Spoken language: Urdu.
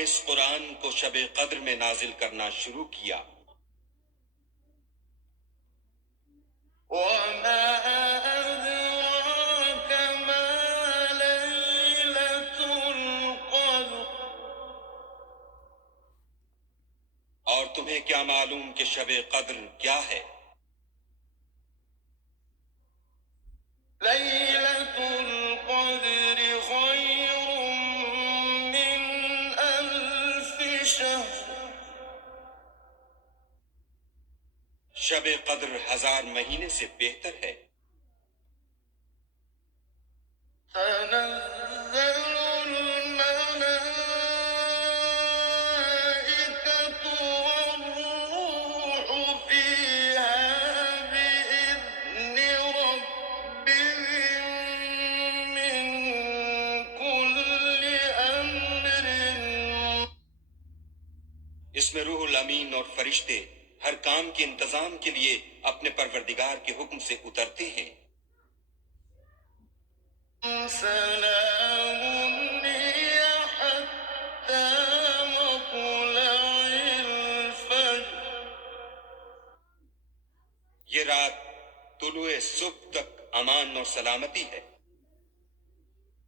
نے اس قرآن کو شب قدر میں نازل کرنا شروع کیا۔ وما أدراك ما ليلة القدر اور تمہیں کیا معلوم کہ شب قدر کیا ہے؟ ليلة القدر خير من ألف شهر شب قدر 1000 مہینے سے بہتر ہے۔ تنزل الملائكة والروح فيها بإذن ربهم من كل أمر اس میں روح الامین اور فرشتے ہر کام کے انتظام کے لیے اپنے پروردگار کے حکم سے اترتے ہیں۔ سلام هي حتى مطلع الفجر یہ رات طلوع صبح تک امان اور سلامتی ہے۔